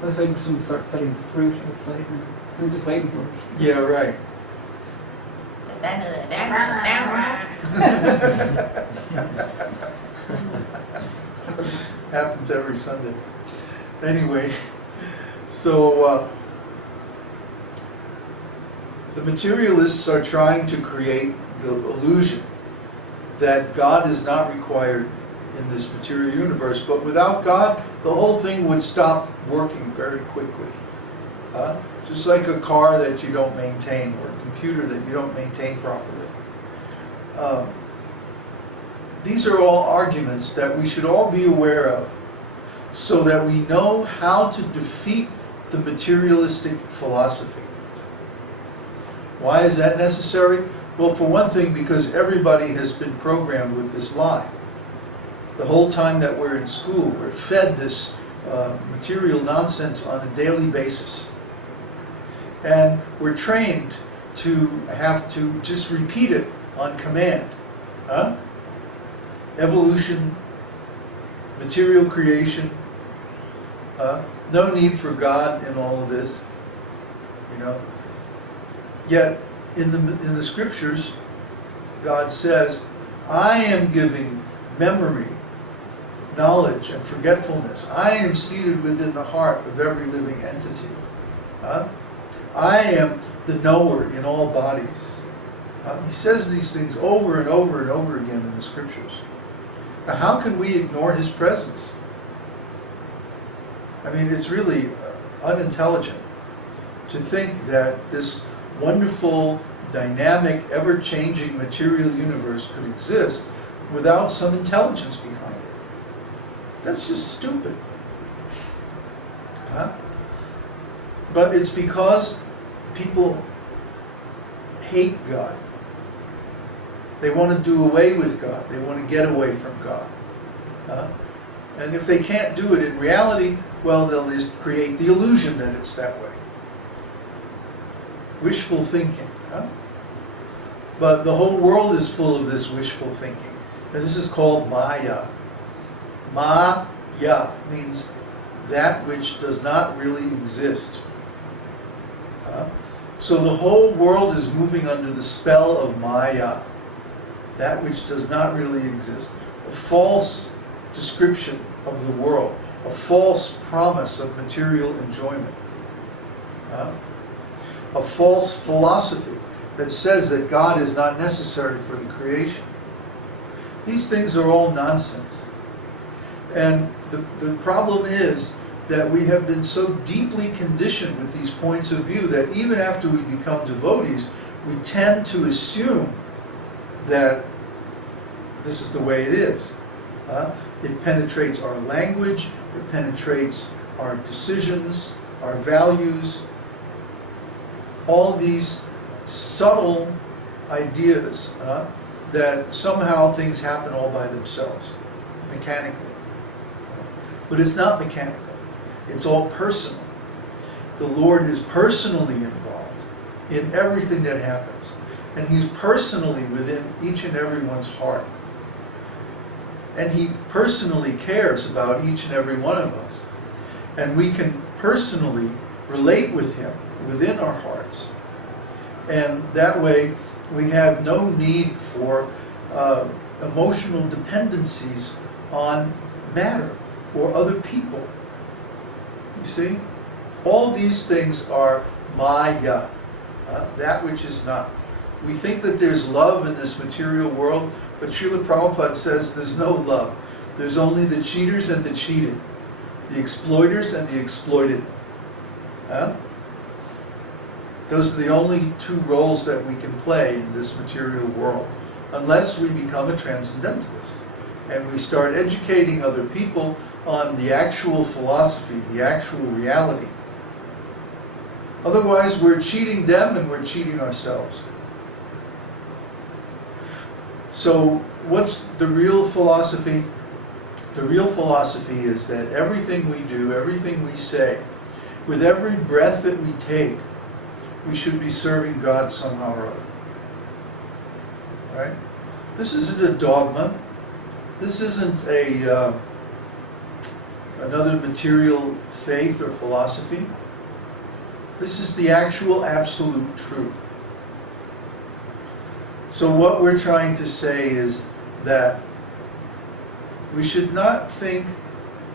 I was waiting for someone to start selling fruit outside now. I'm just waiting for it. Yeah, right. Happens every Sunday. Anyway, so the materialists are trying to create the illusion that God is not required in this material universe, but without God, the whole thing would stop working very quickly. Just like a car that you don't maintain, or a computer that you don't maintain properly. These are all arguments that we should all be aware of, so that we know how to defeat the materialistic philosophy. Why is that necessary? Well, for one thing, because everybody has been programmed with this lie. The whole time that we're in school, we're fed this material nonsense on a daily basis. And we're trained to have to just repeat it on command. Evolution, material creation, no need for God in all of this, you know. Yet in the scriptures, God says, I am giving memory, knowledge, and forgetfulness. I am seated within the heart of every living entity. I am the knower in all bodies. He says these things over and over and over again in the scriptures. Now, how can we ignore his presence? I mean, it's really unintelligent to think that this wonderful, dynamic, ever-changing material universe could exist without some intelligence behind it. That's just stupid. But it's because people hate God. They want to do away with God. They want to get away from God. And if they can't do it in reality, well, they'll just create the illusion that it's that way. Wishful thinking. But the whole world is full of this wishful thinking. And this is called Maya. Maya means that which does not really exist. So the whole world is moving under the spell of Maya, that which does not really exist. A false description of the world, a false promise of material enjoyment. A false philosophy that says that God is not necessary for the creation. These things are all nonsense. And the problem is that we have been so deeply conditioned with these points of view that even after we become devotees, we tend to assume that this is the way it is. It penetrates our language, it penetrates our decisions, our values, all these subtle ideas that somehow things happen all by themselves, mechanically. But it's not mechanical. It's all personal. The Lord is personally involved in everything that happens. And He's personally within each and everyone's heart. And He personally cares about each and every one of us. And we can personally relate with Him within our hearts. And that way we have no need for emotional dependencies on matter or other people. You see? All these things are Maya, that which is not. We think that there's love in this material world, but Srila Prabhupada says there's no love. There's only the cheaters and the cheated, the exploiters and the exploited. Those are the only two roles that we can play in this material world, unless we become a transcendentalist and we start educating other people on the actual philosophy, the actual reality. Otherwise, we're cheating them and we're cheating ourselves. So, what's the real philosophy? The real philosophy is that everything we do, everything we say, with every breath that we take, we should be serving God somehow or other. Right? This isn't a dogma. This isn't a another material faith or philosophy. This is the actual absolute truth. So what we're trying to say is that we should not think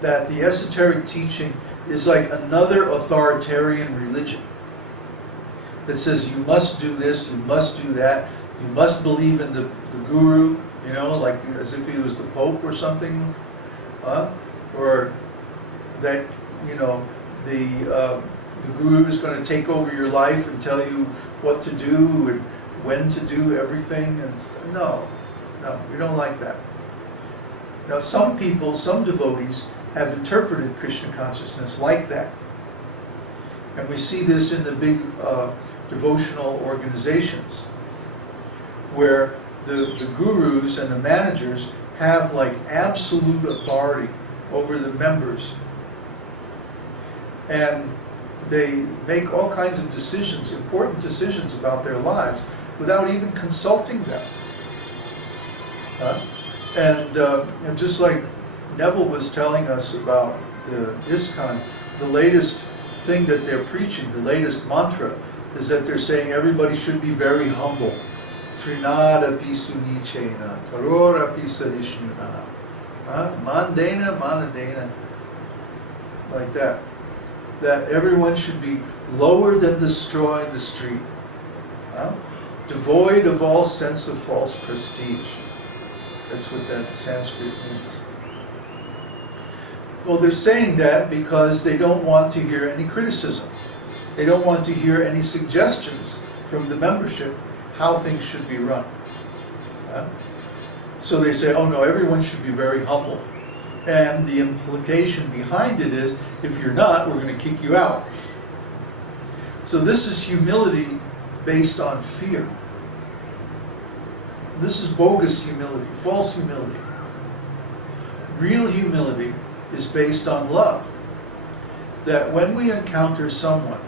that the esoteric teaching is like another authoritarian religion that says you must do this, you must do that, you must believe in the guru, you know, like as if he was the Pope or something, or that, you know, the guru is going to take over your life and tell you what to do and when to do everything. And no, we don't like that. Now some people, some devotees have interpreted Krishna consciousness like that. And we see this in the big devotional organizations where the gurus and the managers have like absolute authority over the members. And they make all kinds of decisions, important decisions about their lives without even consulting them. And just like Neville was telling us about the ISKCON, the latest thing that they're preaching, the latest mantra, is that they're saying everybody should be very humble. Trinada pisunichena, tarora pisarishnuna. Mandena, manadena. Like that. That everyone should be lower than the straw in the street. Devoid of all sense of false prestige. That's what that Sanskrit means. Well, they're saying that because they don't want to hear any criticism. They don't want to hear any suggestions from the membership how things should be run. So they say, oh no, everyone should be very humble. And the implication behind it is, if you're not, we're going to kick you out. So this is humility based on fear. This is bogus humility, false humility. Real humility is based on love. That when we encounter someone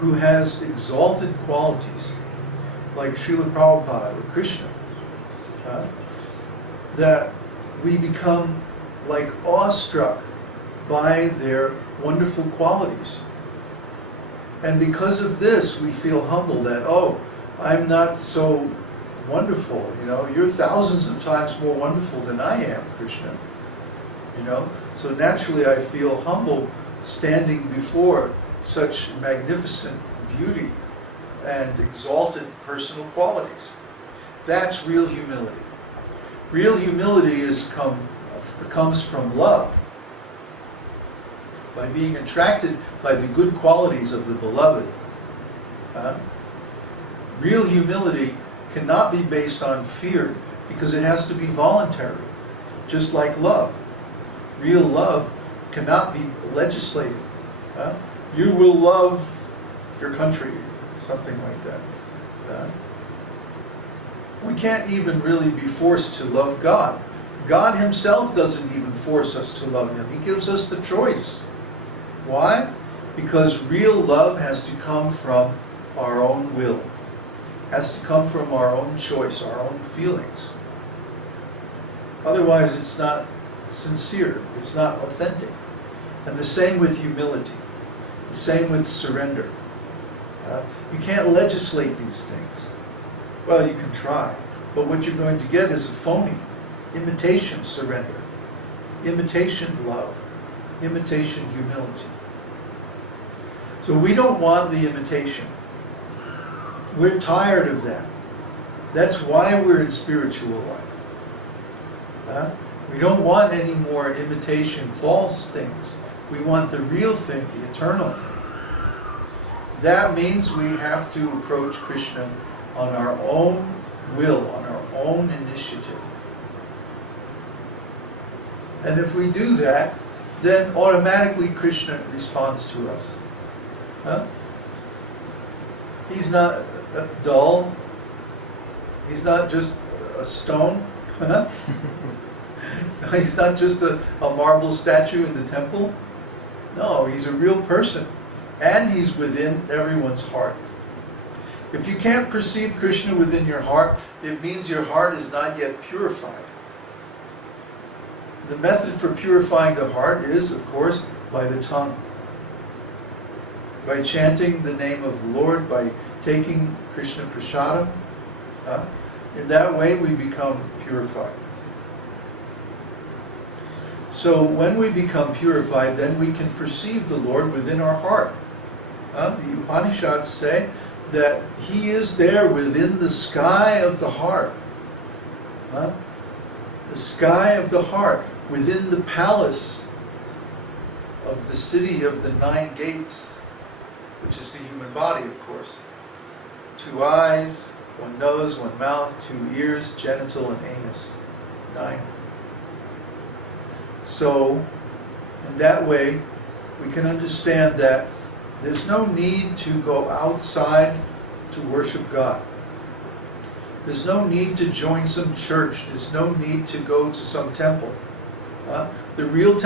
who has exalted qualities, like Srila Prabhupada or Krishna, that we become like awestruck by their wonderful qualities. And because of this, we feel humble that, oh, I'm not so wonderful, you know, you're thousands of times more wonderful than I am, Krishna. You know, so naturally I feel humble standing before such magnificent beauty and exalted personal qualities. That's real humility. Real humility comes from love, by being attracted by the good qualities of the beloved. Real humility cannot be based on fear because it has to be voluntary, just like love. Real love cannot be legislated. You will love your country, something like that. We can't even really be forced to love God. God Himself doesn't even force us to love Him. He gives us the choice. Why? Because real love has to come from our own will. Has to come from our own choice, our own feelings. Otherwise it's not sincere, it's not authentic. And the same with humility. The same with surrender. You can't legislate these things. Well, you can try, but what you're going to get is a phony, imitation surrender, imitation love, imitation humility. So we don't want the imitation. We're tired of that. That's why we're in spiritual life. We don't want any more imitation, false things. We want the real thing, the eternal thing. That means we have to approach Krishna on our own will, on our own initiative. And if we do that, then automatically Krishna responds to us. He's not dull. He's not just a stone. He's not just a marble statue in the temple. No, he's a real person. And he's within everyone's heart. If you can't perceive Krishna within your heart, it means your heart is not yet purified. The method for purifying the heart is, of course, by the tongue. By chanting the name of the Lord, by taking Krishna Prasadam. In that way we become purified. So when we become purified, then we can perceive the Lord within our heart. The Upanishads say that He is there within the sky of the heart. The sky of the heart, within the palace of the city of the 9 gates, which is the human body, of course. 2 eyes, 1 nose, 1 mouth, 2 ears, genital and anus. 9. So, in that way, we can understand that there's no need to go outside to worship God. There's no need to join some church. There's no need to go to some temple. The real temple